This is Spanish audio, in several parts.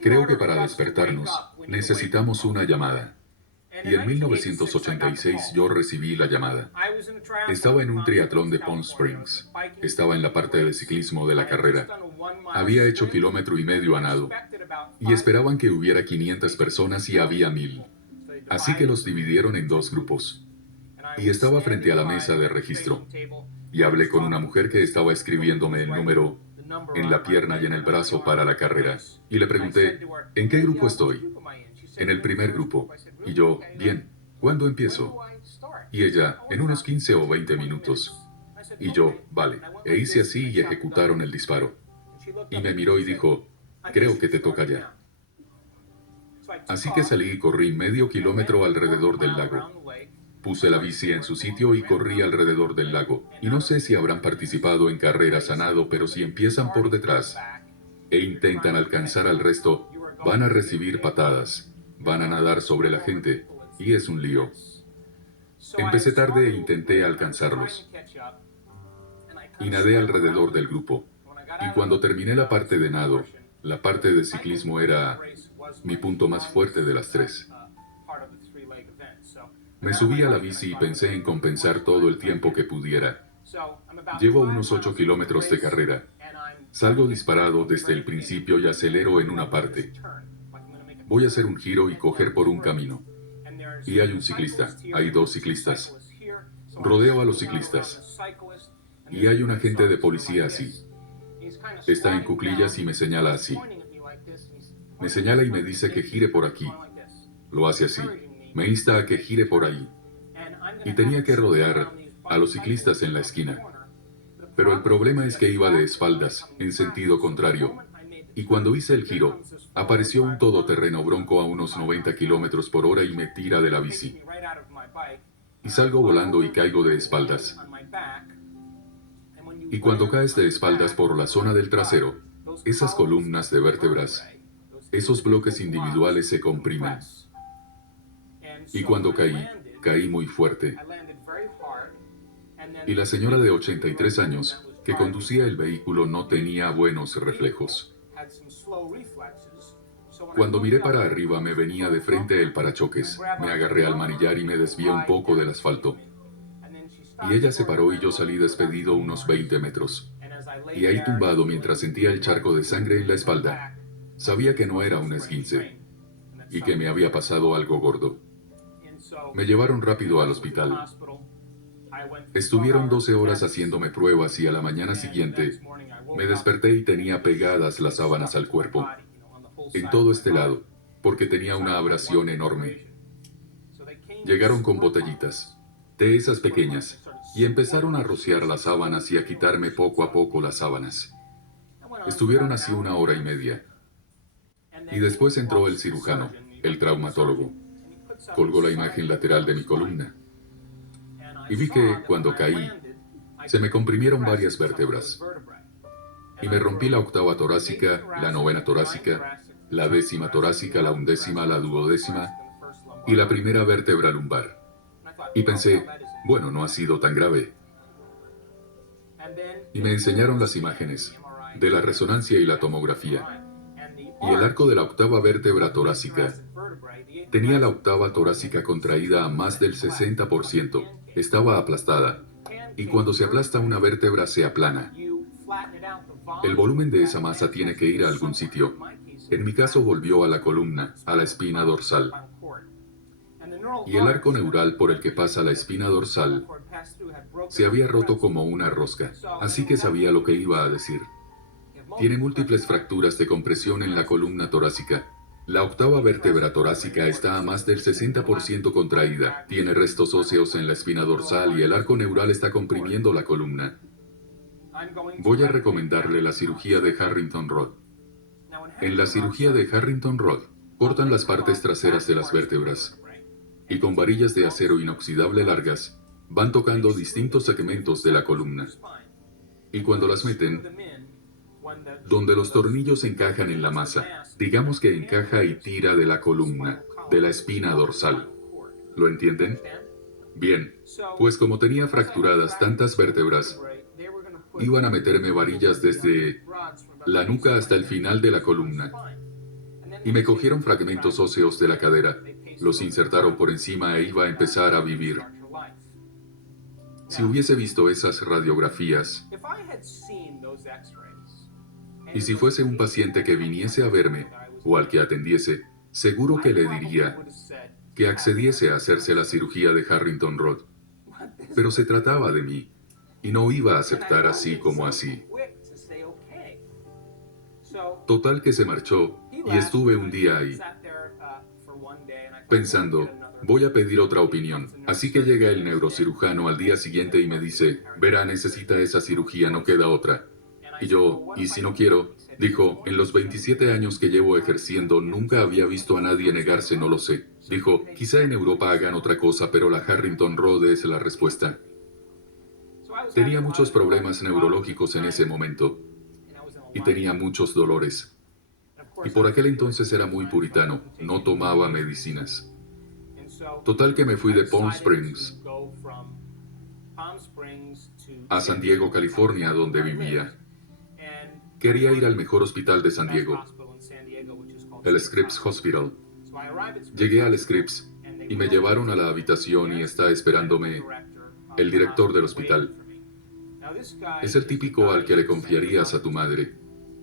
Creo que para despertarnos, necesitamos una llamada. Y en 1986 yo recibí la llamada. Estaba en un triatlón de Palm Springs. Estaba en la parte de ciclismo de la carrera. Había hecho 1,5 kilómetros a nado. Y esperaban que hubiera 500 personas y había 1000. Así que los dividieron en dos grupos. Y estaba frente a la mesa de registro. Y hablé con una mujer que estaba escribiéndome el número en la pierna y en el brazo para la carrera. Y le pregunté, ¿en qué grupo estoy? En el primer grupo. Y yo, bien, ¿cuándo empiezo? Y ella, en unos 15 o 20 minutos. Y yo, vale. E hice así y ejecutaron el disparo. Y me miró y dijo, creo que te toca ya. Así que salí y corrí medio kilómetro alrededor del lago. Puse la bici en su sitio y corrí alrededor del lago. Y no sé si habrán participado en carreras a nado, pero si empiezan por detrás e intentan alcanzar al resto, van a recibir patadas, van a nadar sobre la gente, y es un lío. Empecé tarde e intenté alcanzarlos. Y nadé alrededor del grupo. Y cuando terminé la parte de nado, la parte de ciclismo era mi punto más fuerte de las tres. Me subí a la bici y pensé en compensar todo el tiempo que pudiera. Llevo unos 8 kilómetros de carrera. Salgo disparado desde el principio y acelero en una parte. Voy a hacer un giro y coger por un camino. Y hay un ciclista, hay dos ciclistas. Rodeo a los ciclistas. Y hay un agente de policía así. Está en cuclillas y me señala así. Me señala y me dice que gire por aquí. Lo hace así. Me insta a que gire por ahí. Y tenía que rodear a los ciclistas en la esquina. Pero el problema es que iba de espaldas, en sentido contrario. Y cuando hice el giro, apareció un todoterreno bronco a unos 90 kilómetros por hora y me tira de la bici. Y salgo volando y caigo de espaldas. Y cuando caes de espaldas por la zona del trasero, esas columnas de vértebras, esos bloques individuales se comprimen. Y cuando caí muy fuerte. Y la señora de 83 años, que conducía el vehículo, no tenía buenos reflejos. Cuando miré para arriba me venía de frente el parachoques, me agarré al manillar y me desvié un poco del asfalto. Y ella se paró y yo salí despedido unos 20 metros. Y ahí tumbado mientras sentía el charco de sangre en la espalda, sabía que no era un esguince, y que me había pasado algo gordo. Me llevaron rápido al hospital. Estuvieron 12 horas haciéndome pruebas y a la mañana siguiente me desperté y tenía pegadas las sábanas al cuerpo, en todo este lado, porque tenía una abrasión enorme. Llegaron con botellitas, de esas pequeñas, y empezaron a rociar las sábanas y a quitarme poco a poco las sábanas. Estuvieron así 1 hora y media. Y después entró el cirujano, el traumatólogo. Colgó la imagen lateral de mi columna. Y vi que, cuando caí, se me comprimieron varias vértebras. Y me rompí la octava torácica, la novena torácica, la décima torácica, la undécima, la duodécima y la primera vértebra lumbar. Y pensé, bueno, no ha sido tan grave. Y me enseñaron las imágenes de la resonancia y la tomografía. Y el arco de la octava vértebra torácica tenía la octava torácica contraída a más del 60%. Estaba aplastada. Y cuando se aplasta una vértebra se aplana. El volumen de esa masa tiene que ir a algún sitio. En mi caso volvió a la columna, a la espina dorsal. Y el arco neural por el que pasa la espina dorsal se había roto como una rosca. Así que sabía lo que iba a decir. Tiene múltiples fracturas de compresión en la columna torácica. La octava vértebra torácica está a más del 60% contraída. Tiene restos óseos en la espina dorsal y el arco neural está comprimiendo la columna. Voy a recomendarle la cirugía de Harrington-Roth. En la cirugía de Harrington-Roth, cortan las partes traseras de las vértebras y con varillas de acero inoxidable largas, van tocando distintos segmentos de la columna. Y cuando las meten, donde los tornillos encajan en la masa, digamos que encaja y tira de la columna, de la espina dorsal. ¿Lo entienden? Bien, pues como tenía fracturadas tantas vértebras, iban a meterme varillas desde la nuca hasta el final de la columna. y me cogieron fragmentos óseos de la cadera, los insertaron por encima e iba a empezar a vivir. Si hubiese visto esas radiografías, y si fuese un paciente que viniese a verme, o al que atendiese, seguro que le diría que accediese a hacerse la cirugía de Harrington Road. Pero se trataba de mí, y no iba a aceptar así como así. Total que se marchó, y estuve un día ahí, pensando, voy a pedir otra opinión. Así que llega el neurocirujano al día siguiente y me dice, verá, necesita esa cirugía, no queda otra. Y yo, ¿y si no quiero? Dijo, en los 27 años que llevo ejerciendo, nunca había visto a nadie negarse, no lo sé. Dijo, quizá en Europa hagan otra cosa, pero la Harrington Road es la respuesta. Tenía muchos problemas neurológicos en ese momento, y tenía muchos dolores. Y por aquel entonces era muy puritano, no tomaba medicinas. Total que me fui de Palm Springs a San Diego, California, donde vivía. Quería ir al mejor hospital de San Diego, el Scripps Hospital. Llegué al Scripps y me llevaron a la habitación y está esperándome el director del hospital. Es el típico al que le confiarías a tu madre.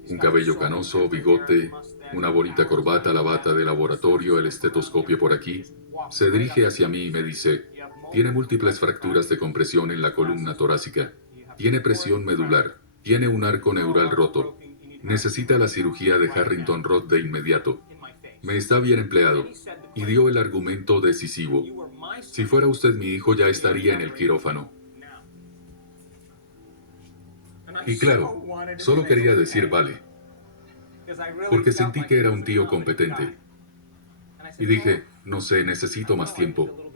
Un cabello canoso, bigote, una bonita corbata, la bata de laboratorio, el estetoscopio por aquí. Se dirige hacia mí y me dice, tiene múltiples fracturas de compresión en la columna torácica. Tiene presión medular. Tiene un arco neural roto. Necesita la cirugía de Harrington Road de inmediato. Me está bien empleado. Y dio el argumento decisivo. Si fuera usted mi hijo ya estaría en el quirófano. Y claro, solo quería decir vale. Porque sentí que era un tío competente. Y dije, no sé, necesito más tiempo.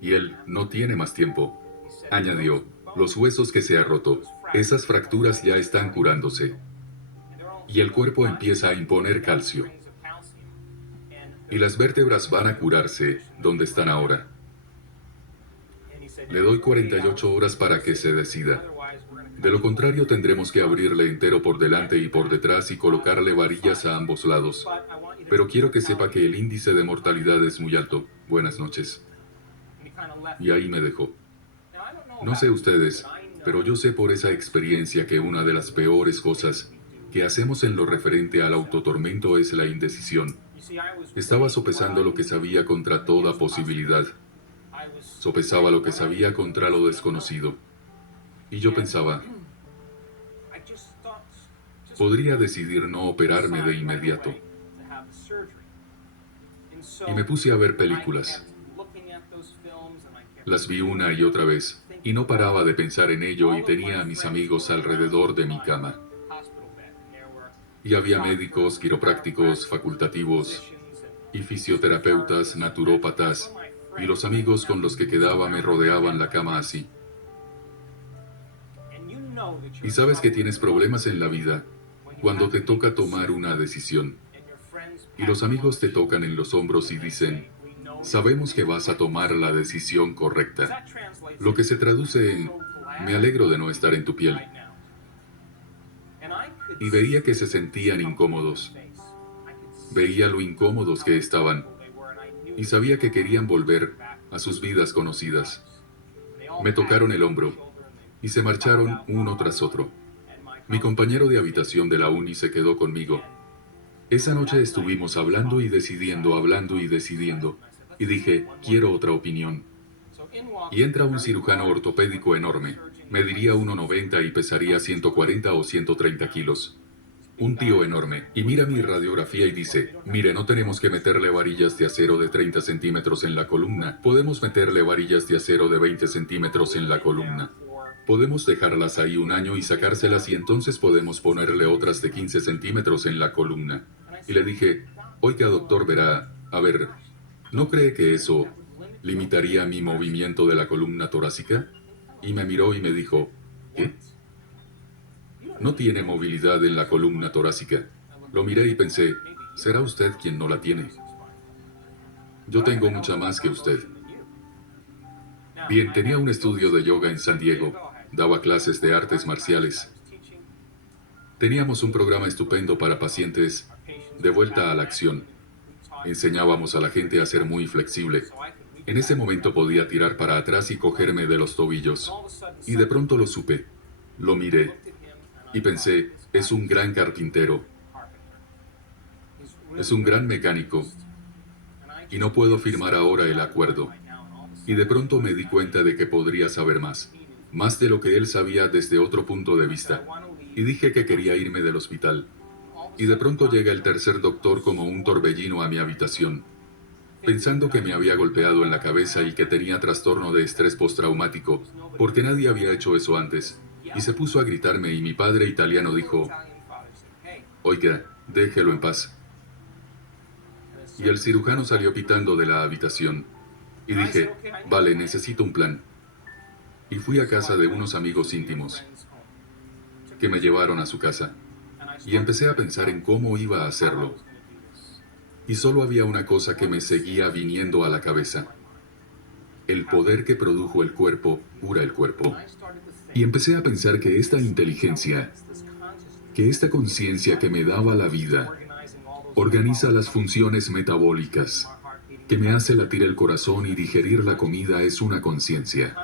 Y él, no tiene más tiempo. Añadió, los huesos que se ha roto, esas fracturas ya están curándose. Y el cuerpo empieza a imponer calcio. Y las vértebras van a curarse donde están ahora. Le doy 48 horas para que se decida. De lo contrario tendremos que abrirle entero por delante y por detrás y colocarle varillas a ambos lados. Pero quiero que sepa que el índice de mortalidad es muy alto. Buenas noches. Y ahí me dejó. No sé ustedes, pero yo sé por esa experiencia que una de las peores cosas que hacemos en lo referente al autotormento es la indecisión. Estaba sopesando lo que sabía contra toda posibilidad. Sopesaba lo que sabía contra lo desconocido. Y yo pensaba, podría decidir no operarme de inmediato. Y me puse a ver películas. Las vi una y otra vez, y no paraba de pensar en ello y tenía a mis amigos alrededor de mi cama. Y había médicos, quiroprácticos, facultativos, y fisioterapeutas, naturópatas, y los amigos con los que quedaba me rodeaban la cama así. Y sabes que tienes problemas en la vida cuando te toca tomar una decisión. Y los amigos te tocan en los hombros y dicen, sabemos que vas a tomar la decisión correcta. Lo que se traduce en, me alegro de no estar en tu piel. Y veía que se sentían incómodos. Veía lo incómodos que estaban. Y sabía que querían volver a sus vidas conocidas. Me tocaron el hombro y se marcharon uno tras otro. Mi compañero de habitación de la uni se quedó conmigo. Esa noche estuvimos hablando y decidiendo. Y dije, quiero otra opinión. Y entra un cirujano ortopédico enorme. Mediría 1,90 y pesaría 140 o 130 kilos. Un tío enorme. Y mira mi radiografía y dice, mire, no tenemos que meterle varillas de acero de 30 centímetros en la columna. Podemos meterle varillas de acero de 20 centímetros en la columna. Podemos dejarlas ahí un año y sacárselas y entonces podemos ponerle otras de 15 centímetros en la columna. Y le dije, oiga doctor, verá, a ver, ¿no cree que eso limitaría mi movimiento de la columna torácica? Y me miró y me dijo, ¿qué? No tiene movilidad en la columna torácica. Lo miré y pensé, ¿será usted quien no la tiene? Yo tengo mucha más que usted. Bien, tenía un estudio de yoga en San Diego. Daba clases de artes marciales. Teníamos un programa estupendo para pacientes De vuelta a la acción. Enseñábamos a la gente a ser muy flexible. En ese momento podía tirar para atrás y cogerme de los tobillos. Y de pronto lo supe. Lo miré y pensé, es un gran carpintero. Es un gran mecánico. Y no puedo firmar ahora el acuerdo. Y de pronto me di cuenta de que podría saber más. Más de lo que él sabía desde otro punto de vista. Y dije que quería irme del hospital. Y de pronto llega el tercer doctor como un torbellino a mi habitación, pensando que me había golpeado en la cabeza y que tenía trastorno de estrés postraumático, porque nadie había hecho eso antes. Y se puso a gritarme y mi padre italiano dijo, oiga, déjelo en paz. Y el cirujano salió pitando de la habitación. Y dije, vale, necesito un plan. Y fui a casa de unos amigos íntimos, que me llevaron a su casa. Y empecé a pensar en cómo iba a hacerlo. Y solo había una cosa que me seguía viniendo a la cabeza. El poder que produjo el cuerpo cura el cuerpo. Y empecé a pensar que esta inteligencia, que esta conciencia que me daba la vida, organiza las funciones metabólicas, que me hace latir el corazón y digerir la comida es una conciencia.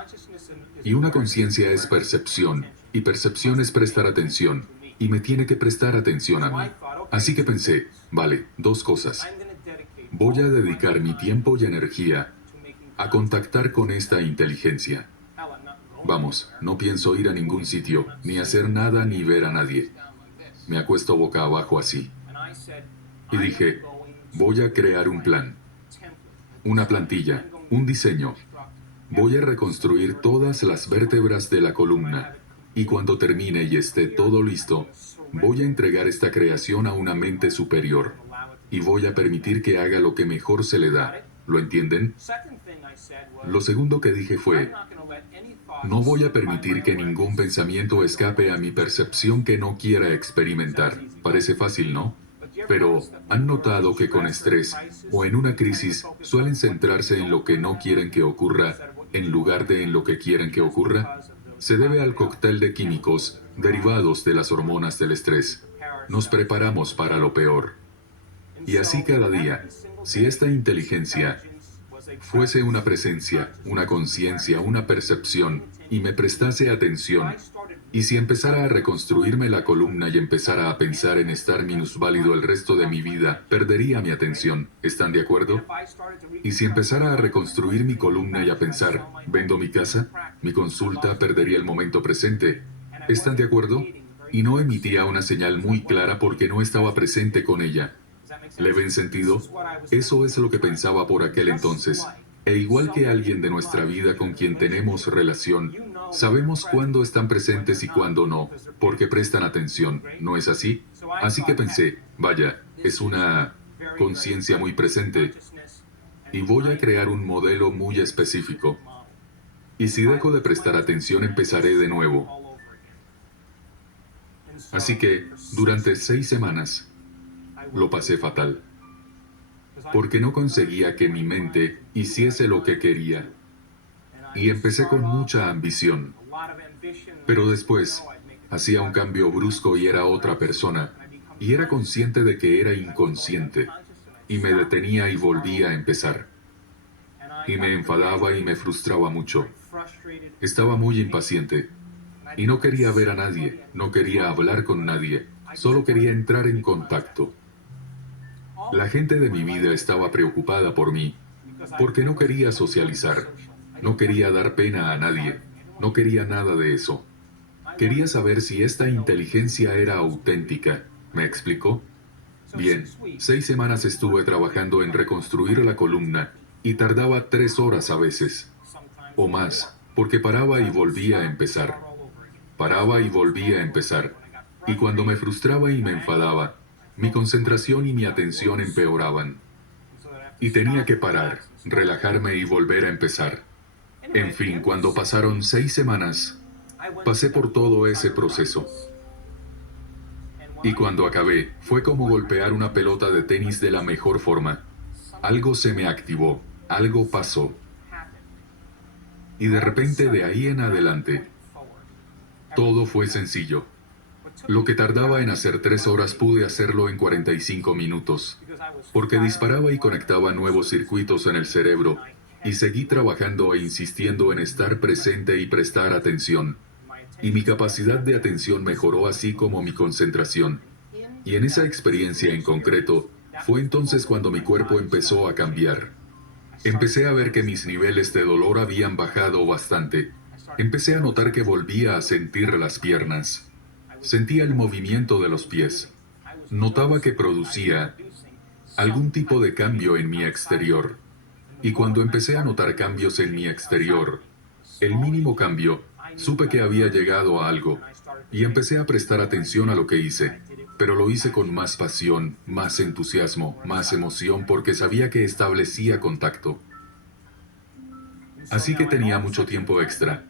Y una conciencia es percepción, y percepción es prestar atención, y me tiene que prestar atención a mí. Así que pensé, vale, dos cosas. Voy a dedicar mi tiempo y energía a contactar con esta inteligencia. Vamos, no pienso ir a ningún sitio, ni hacer nada ni ver a nadie. Me acuesto boca abajo así. Y dije, voy a crear un plan, una plantilla, un diseño. Voy a reconstruir todas las vértebras de la columna. Y cuando termine y esté todo listo, voy a entregar esta creación a una mente superior. Y voy a permitir que haga lo que mejor se le da. ¿Lo entienden? Lo segundo que dije fue, no voy a permitir que ningún pensamiento escape a mi percepción que no quiera experimentar. Parece fácil, ¿no? Pero, ¿han notado que con estrés o en una crisis suelen centrarse en lo que no quieren que ocurra en lugar de en lo que quieren que ocurra? Se debe al cóctel de químicos derivados de las hormonas del estrés. Nos preparamos para lo peor. Y así cada día, si esta inteligencia fuese una presencia, una conciencia, una percepción, y me prestase atención, y si empezara a reconstruirme la columna y empezara a pensar en estar minusválido el resto de mi vida, perdería mi atención. ¿Están de acuerdo? Y si empezara a reconstruir mi columna y a pensar, ¿vendo mi casa? Mi consulta, perdería el momento presente. ¿Están de acuerdo? Y no emitía una señal muy clara porque no estaba presente con ella. ¿Le ven sentido? Eso es lo que pensaba por aquel entonces. E igual que alguien de nuestra vida con quien tenemos relación, sabemos cuándo están presentes y cuándo no, porque prestan atención, ¿no es así? Así que pensé, vaya, es una conciencia muy presente, y voy a crear un modelo muy específico. Y si dejo de prestar atención, empezaré de nuevo. Así que, durante 6 semanas, lo pasé fatal, porque no conseguía que mi mente hiciese lo que quería. Y empecé con mucha ambición, pero después hacía un cambio brusco y era otra persona, y era consciente de que era inconsciente, y me detenía y volvía a empezar. Y me enfadaba y me frustraba mucho. Estaba muy impaciente, y no quería ver a nadie, no quería hablar con nadie, solo quería entrar en contacto. La gente de mi vida estaba preocupada por mí, porque no quería socializar, no quería dar pena a nadie, no quería nada de eso. Quería saber si esta inteligencia era auténtica. ¿Me explicó? Bien, 6 semanas estuve trabajando en reconstruir la columna y tardaba 3 horas a veces, o más, porque paraba y volvía a empezar. Paraba y volvía a empezar. Y cuando me frustraba y me enfadaba, mi concentración y mi atención empeoraban. Y tenía que parar, relajarme y volver a empezar. En fin, cuando pasaron 6 semanas, pasé por todo ese proceso. Y cuando acabé, fue como golpear una pelota de tenis de la mejor forma. Algo se me activó, algo pasó. Y de repente, de ahí en adelante, todo fue sencillo. Lo que tardaba en hacer 3 horas pude hacerlo en 45 minutos, porque disparaba y conectaba nuevos circuitos en el cerebro, y seguí trabajando e insistiendo en estar presente y prestar atención. Y mi capacidad de atención mejoró así como mi concentración. Y en esa experiencia en concreto, fue entonces cuando mi cuerpo empezó a cambiar. Empecé a ver que mis niveles de dolor habían bajado bastante. Empecé a notar que volvía a sentir las piernas. Sentía el movimiento de los pies. Notaba que producía algún tipo de cambio en mi exterior. Y cuando empecé a notar cambios en mi exterior, el mínimo cambio, supe que había llegado a algo. Y empecé a prestar atención a lo que hice. Pero lo hice con más pasión, más entusiasmo, más emoción porque sabía que establecía contacto. Así que tenía mucho tiempo extra,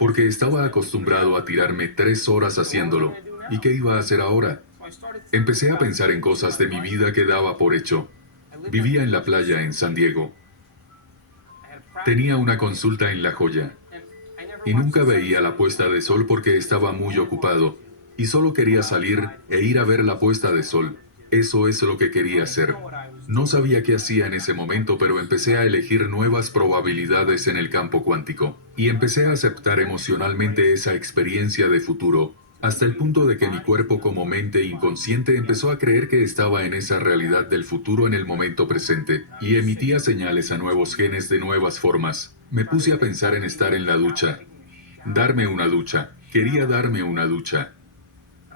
porque estaba acostumbrado a tirarme 3 horas haciéndolo. ¿Y qué iba a hacer ahora? Empecé a pensar en cosas de mi vida que daba por hecho. Vivía en la playa en San Diego. Tenía una consulta en La Joya. Y nunca veía la puesta de sol porque estaba muy ocupado. Y solo quería salir e ir a ver la puesta de sol. Eso es lo que quería hacer. No sabía qué hacía en ese momento, pero empecé a elegir nuevas probabilidades en el campo cuántico. Y empecé a aceptar emocionalmente esa experiencia de futuro, hasta el punto de que mi cuerpo como mente inconsciente empezó a creer que estaba en esa realidad del futuro en el momento presente, y emitía señales a nuevos genes de nuevas formas. Me puse a pensar en estar en la ducha. Darme una ducha. Quería darme una ducha.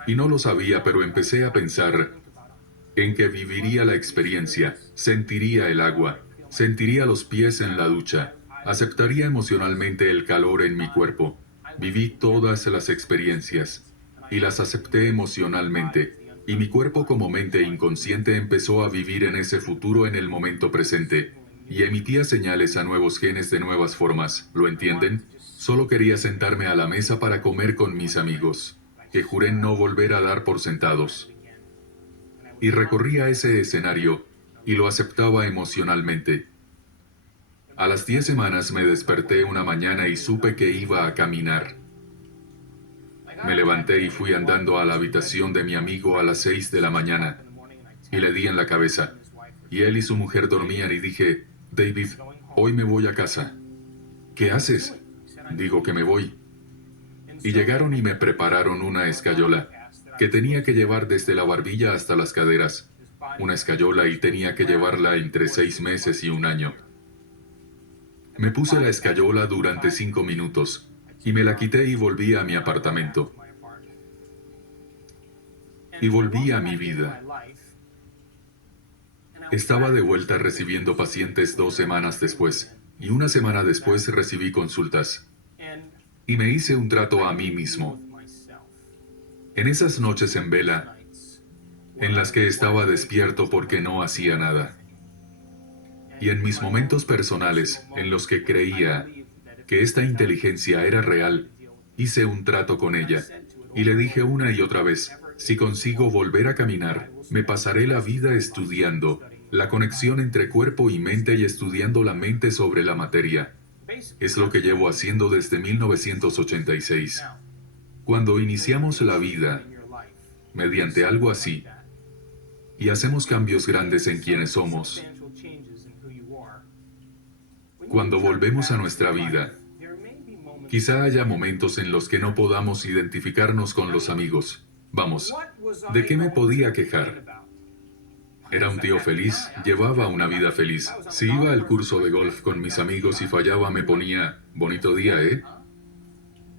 Y no lo sabía, pero empecé a pensar en que viviría la experiencia, sentiría el agua, sentiría los pies en la ducha, aceptaría emocionalmente el calor en mi cuerpo. Viví todas las experiencias y las acepté emocionalmente, y mi cuerpo como mente inconsciente empezó a vivir en ese futuro en el momento presente, y emitía señales a nuevos genes de nuevas formas, ¿lo entienden? Solo quería sentarme a la mesa para comer con mis amigos, que juré no volver a dar por sentados. Y recorría ese escenario, y lo aceptaba emocionalmente. A las 10 semanas me desperté una mañana y supe que iba a caminar. Me levanté y fui andando a la habitación de mi amigo a las 6 de la mañana, y le di en la cabeza. Y él y su mujer dormían y dije, David, hoy me voy a casa. ¿Qué haces? Digo que me voy. Y llegaron y me prepararon una escayola, que tenía que llevar desde la barbilla hasta las caderas. Una escayola y tenía que llevarla entre 6 meses y 1 año. Me puse la escayola durante 5 minutos, y me la quité y volví a mi apartamento. Y volví a mi vida. Estaba de vuelta recibiendo pacientes 2 semanas después, y 1 semana después recibí consultas. Y me hice un trato a mí mismo. En esas noches en vela, en las que estaba despierto porque no hacía nada. Y en mis momentos personales, en los que creía que esta inteligencia era real, hice un trato con ella, y le dije una y otra vez, si consigo volver a caminar, me pasaré la vida estudiando la conexión entre cuerpo y mente y estudiando la mente sobre la materia. Es lo que llevo haciendo desde 1986. Cuando iniciamos la vida, mediante algo así, y hacemos cambios grandes en quienes somos, cuando volvemos a nuestra vida, quizá haya momentos en los que no podamos identificarnos con los amigos. Vamos, ¿de qué me podía quejar? Era un tío feliz, llevaba una vida feliz. Si iba al curso de golf con mis amigos y fallaba me ponía, bonito día, ¿eh?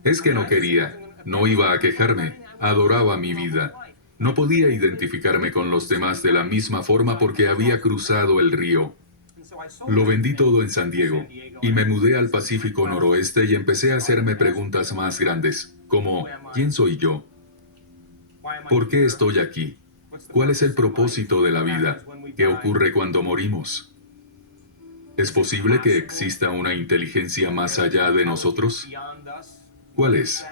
Es que no quería, no iba a quejarme, adoraba mi vida. No podía identificarme con los demás de la misma forma porque había cruzado el río. Lo vendí todo en San Diego, y me mudé al Pacífico Noroeste y empecé a hacerme preguntas más grandes, como, ¿quién soy yo? ¿Por qué estoy aquí? ¿Cuál es el propósito de la vida? ¿Qué ocurre cuando morimos? ¿Es posible que exista una inteligencia más allá de nosotros? ¿Cuál es?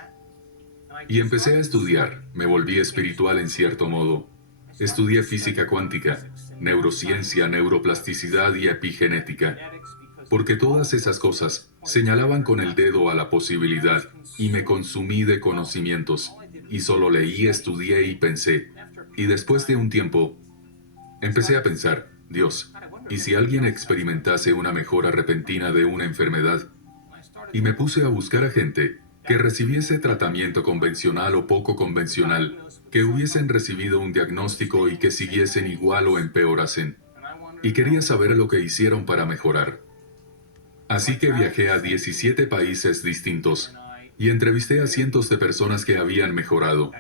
Y empecé a estudiar, me volví espiritual en cierto modo. Estudié física cuántica, neurociencia, neuroplasticidad y epigenética, porque todas esas cosas señalaban con el dedo a la posibilidad, y me consumí de conocimientos. y solo leí, estudié y pensé. Y después de un tiempo, empecé a pensar, Dios, ¿y si alguien experimentase una mejora repentina de una enfermedad? Y me puse a buscar a gente que recibiese tratamiento convencional o poco convencional, que hubiesen recibido un diagnóstico y que siguiesen igual o empeorasen. Y quería saber lo que hicieron para mejorar. Así que viajé a 17 países distintos y entrevisté a cientos de personas que habían mejorado.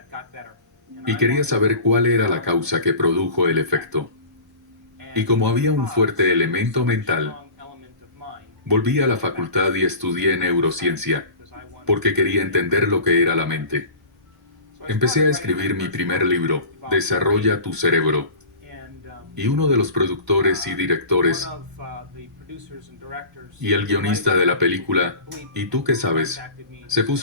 Y quería saber cuál era la causa que produjo el efecto. Y como había un fuerte elemento mental, volví a la facultad y estudié neurociencia, porque quería entender lo que era la mente. Empecé a escribir mi primer libro, Desarrolla tu cerebro. Y uno de los productores y directores y el guionista de la película, ¿Y tú qué sabes?, se puso